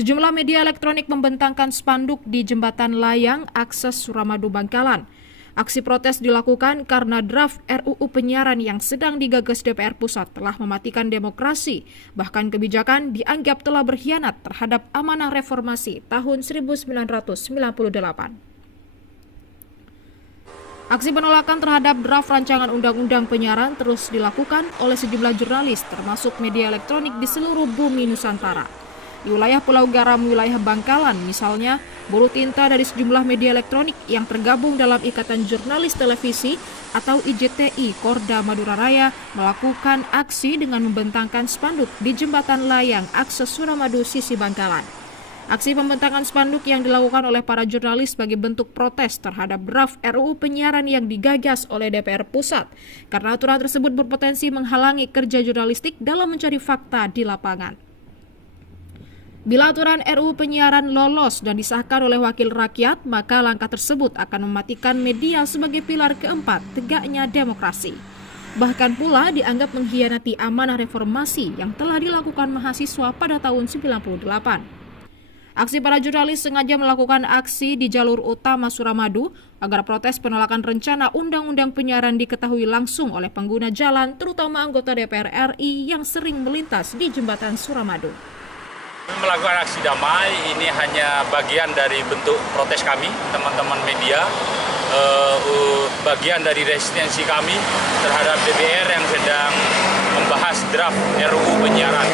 Sejumlah media elektronik membentangkan spanduk di jembatan layang akses Suramadu Bangkalan. Aksi protes dilakukan karena draft RUU penyiaran yang sedang digagas DPR Pusat telah mematikan demokrasi. Bahkan kebijakan dianggap telah berkhianat terhadap amanah reformasi tahun 1998. Aksi penolakan terhadap draft rancangan undang-undang penyiaran terus dilakukan oleh sejumlah jurnalis termasuk media elektronik di seluruh bumi Nusantara. Di wilayah Pulau Garam, wilayah Bangkalan misalnya, buruh tinta dari sejumlah media elektronik yang tergabung dalam Ikatan Jurnalis Televisi atau IJTI Korda Madura Raya melakukan aksi dengan membentangkan spanduk di jembatan layang akses Suramadu sisi Bangkalan. Aksi pembentangan spanduk yang dilakukan oleh para jurnalis sebagai bentuk protes terhadap draft RUU penyiaran yang digagas oleh DPR Pusat, karena aturan tersebut berpotensi menghalangi kerja jurnalistik dalam mencari fakta di lapangan. Bila aturan RUU penyiaran lolos dan disahkan oleh wakil rakyat, maka langkah tersebut akan mematikan media sebagai pilar keempat tegaknya demokrasi. Bahkan pula dianggap mengkhianati amanah reformasi yang telah dilakukan mahasiswa pada tahun 98. Aksi para jurnalis sengaja melakukan aksi di jalur utama Suramadu agar protes penolakan rencana undang-undang penyiaran diketahui langsung oleh pengguna jalan, terutama anggota DPR RI yang sering melintas di jembatan Suramadu. Melakukan aksi damai ini hanya bagian dari bentuk protes kami, teman-teman media, bagian dari resistensi kami terhadap DPR yang sedang membahas draft RUU penyiaran.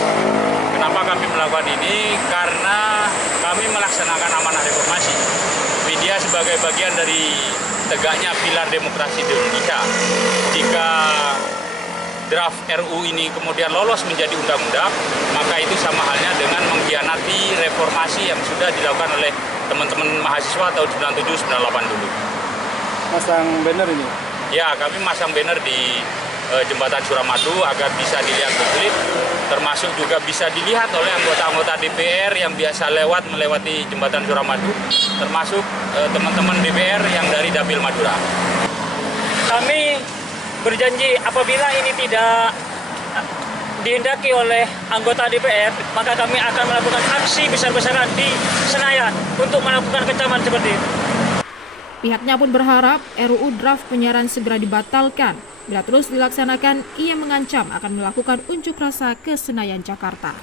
Kenapa kami melakukan ini? Karena kami melaksanakan amanah reformasi. Media sebagai bagian dari tegaknya pilar demokrasi di Indonesia. Jika draft RUU ini kemudian lolos menjadi undang-undang, maka itu sama halnya dengan mengkhianati reformasi yang sudah dilakukan oleh teman-teman mahasiswa tahun 97-98 dulu. Masang banner ini? Ya, kami masang banner di jembatan Suramadu agar bisa dilihat publik, termasuk juga bisa dilihat oleh anggota-anggota DPR yang biasa melewati jembatan Suramadu, termasuk teman-teman DPR yang dari Dapil Madura. Kami berjanji apabila ini tidak dihendaki oleh anggota DPR, maka kami akan melakukan aksi besar-besaran di Senayan untuk melakukan kecaman seperti itu. Pihaknya pun berharap RUU draft penyiaran segera dibatalkan. Bila terus dilaksanakan, ia mengancam akan melakukan unjuk rasa ke Senayan, Jakarta.